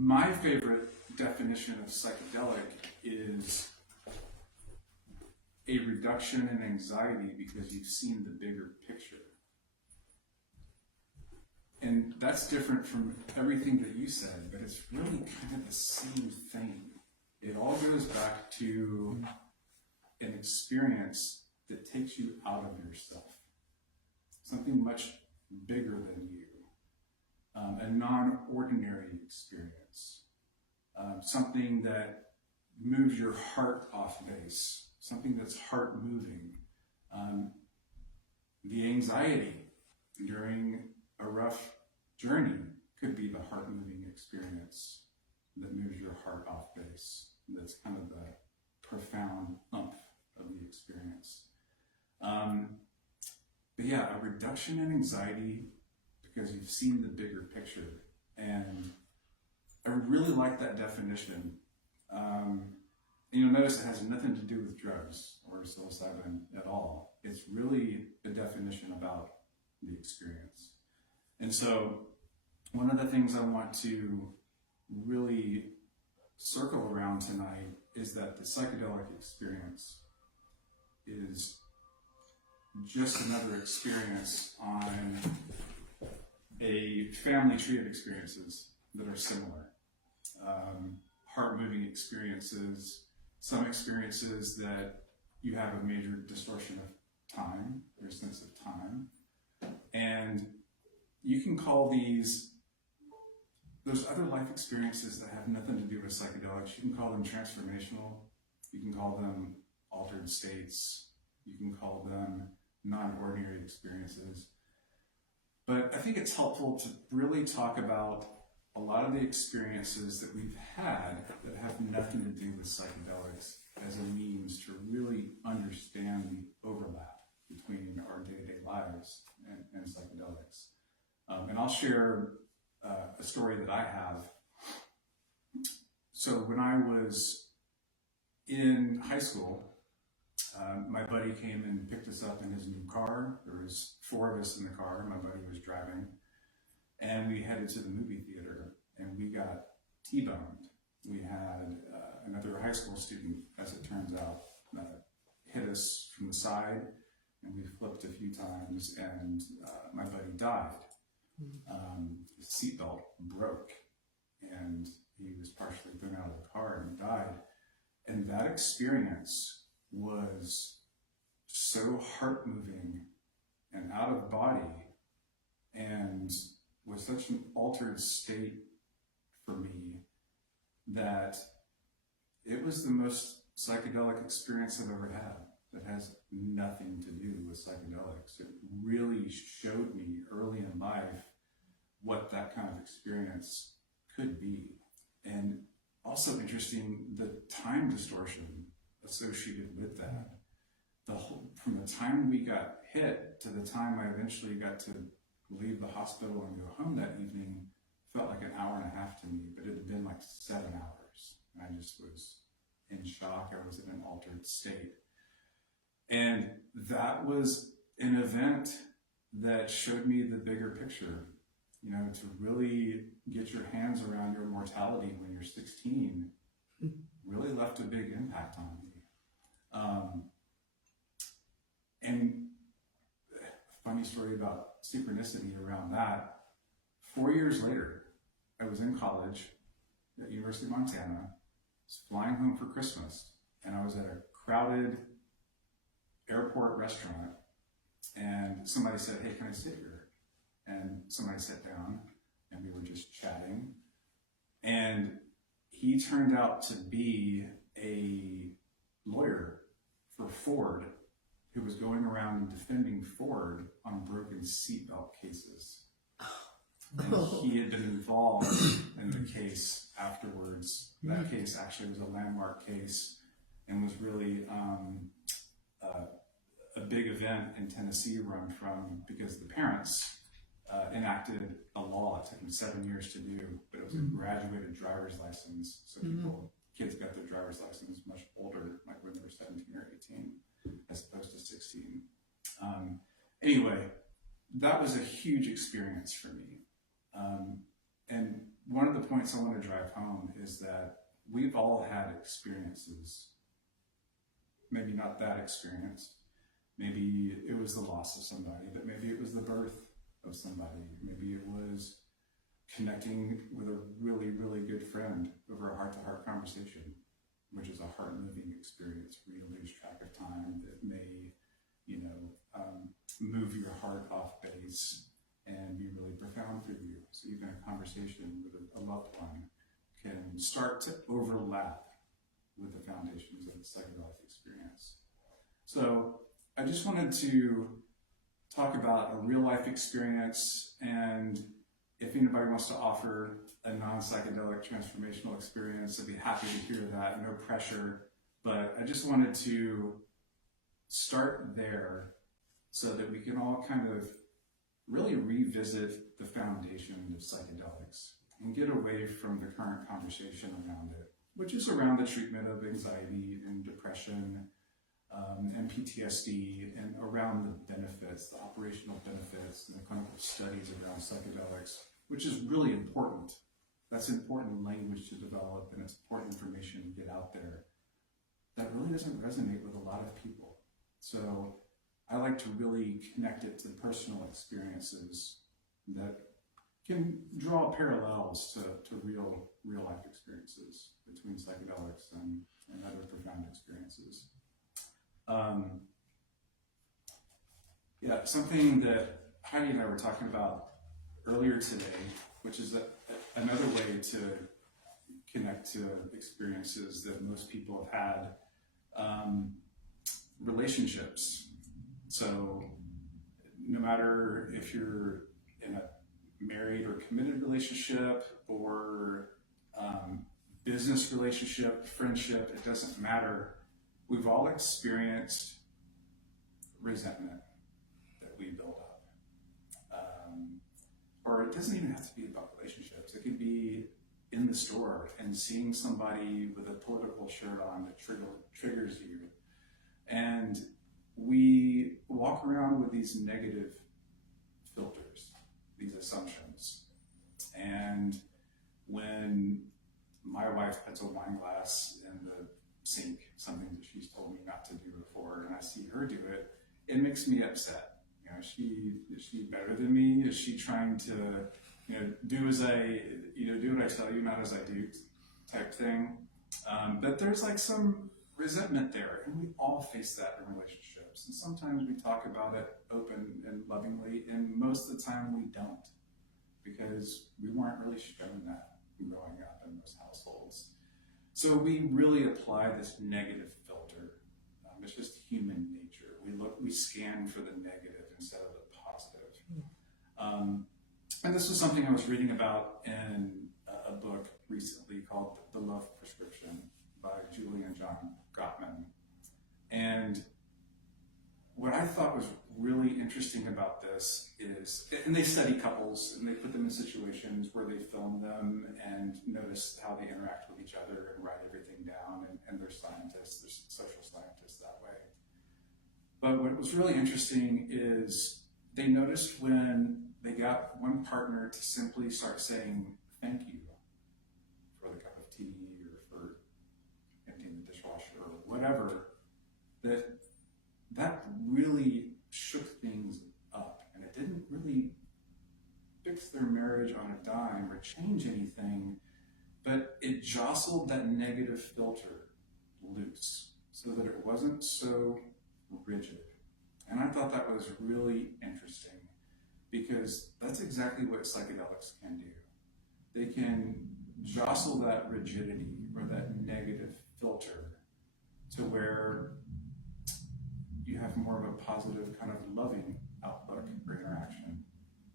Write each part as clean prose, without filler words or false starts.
My favorite definition of psychedelic is a reduction in anxiety because you've seen the bigger picture. And that's different from everything that you said, but it's really kind of the same thing. It all goes back to an experience that takes you out of yourself. Something much bigger than you. A non-ordinary experience. Something that moves your heart off base. Something that's heart moving. The anxiety during a rough journey could be the heart moving experience that moves your heart off base. That's kind of the profound umph of the experience. But yeah, a reduction in anxiety because you've seen the bigger picture. And I really like that definition. You'll notice it has nothing to do with drugs or psilocybin at all. It's really a definition about the experience. And so one of the things I want to really circle around tonight is that the psychedelic experience is just another experience on a family tree of experiences that are similar. Heart-moving experiences, some experiences that you have a major distortion of time, your sense of time. And you can call those other life experiences that have nothing to do with psychedelics, you can call them transformational, you can call them altered states, you can call them non-ordinary experiences. But I think it's helpful to really talk about a lot of the experiences that we've had that have nothing to do with psychedelics as a means to really understand the overlap between our day-to-day lives and psychedelics. And I'll share a story that I have. So when I was in high school, my buddy came and picked us up in his new car. There was 4 of us in the car. My buddy was driving. And we headed to the movie theater, and we got T-boned. We had another high school student, as it turns out, hit us from the side, and we flipped a few times, and my buddy died. His seatbelt broke, and he was partially thrown out of the car and died. And that experience was so heart-moving and out of body, and was such an altered state for me that it was the most psychedelic experience I've ever had that has nothing to do with psychedelics. It really showed me early in life what that kind of experience could be. And also interesting, the time distortion associated with that. From the time we got hit to the time I eventually got to leave the hospital and go home that evening felt like an hour and a half to me, but it had been like 7 hours. And I just was in shock. I was in an altered state. And that was an event that showed me the bigger picture. You know, to really get your hands around your mortality when you're 16 really left a big impact on me. And funny story about synchronicity around that. 4 years later, I was in college at University of Montana, was flying home for Christmas, and I was at a crowded airport restaurant, and somebody said, "Hey, can I sit here?" And somebody sat down, and we were just chatting, and he turned out to be a lawyer for Ford, who was going around defending Ford on broken seatbelt cases. And he had been involved in the case afterwards. That case actually was a landmark case and was really a big event in Tennessee run from, because the parents enacted a law. It took them 7 years to do, but it was a graduated driver's license. So kids got their driver's license much older, like when they were 17 or 18, as opposed to 16. Anyway, that was a huge experience for me. And one of the points I want to drive home is that we've all had experiences, maybe not that experience. Maybe it was the loss of somebody, but maybe it was the birth of somebody. Maybe it was connecting with a really, really good friend over a heart-to-heart conversation, which is a heart-moving experience where you lose track of time that may, move your heart off base and be really profound for you. So even a conversation with a loved one can start to overlap with the foundations of the psychedelic experience. So I just wanted to talk about a real life experience, and if anybody wants to offer a non-psychedelic transformational experience, I'd be happy to hear that, no pressure. But I just wanted to start there so that we can all kind of really revisit the foundation of psychedelics and get away from the current conversation around it, which is around the treatment of anxiety and depression and PTSD, and around the benefits, the operational benefits, and the clinical studies around psychedelics, which is really important. That's important language to develop, and it's important information to get out there that really doesn't resonate with a lot of people. So I like to really connect it to personal experiences that can draw parallels to real life experiences between psychedelics and other profound experiences. Something that Heidi and I were talking about earlier today, which is another way to connect to experiences that most people have had, relationships. So no matter if you're in a married or committed relationship or business relationship, friendship, it doesn't matter. We've all experienced resentment that we build up. Or it doesn't even have to be about relationships. It could be in the store and seeing somebody with a political shirt on that triggers you. And we walk around with these negative filters, these assumptions. And when my wife puts a wine glass in the sink, something that she's told me not to do before, and I see her do it, it makes me upset. Is she better than me? Is she trying to, do as I, do what I tell you, not as I do, type thing? But there's like some resentment there, and we all face that in relationships. And sometimes we talk about it open and lovingly, and most of the time we don't, because we weren't really shown that growing up in most households. So we really apply this negative filter. It's just human nature. We scan for the negative instead of the positive. And this was something I was reading about in a book recently called The Love Prescription by Julie and John Gottman. And what I thought was really interesting about this is, and they study couples and they put them in situations where they film them and notice how they interact with each other and write everything down, and they're scientists, they're social scientists that way. But what was really interesting is they noticed when they got one partner to simply start saying thank you for the cup of tea or for emptying the dishwasher or whatever, that really shook things up, and it didn't really fix their marriage on a dime or change anything, but it jostled that negative filter loose so that it wasn't so rigid. And I thought that was really interesting, because that's exactly what psychedelics can do. They can jostle that rigidity or that negative filter to where you have more of a positive kind of loving outlook or interaction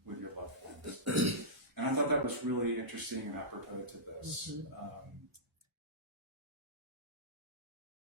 with your loved ones. And I thought that was really interesting and apropos to this.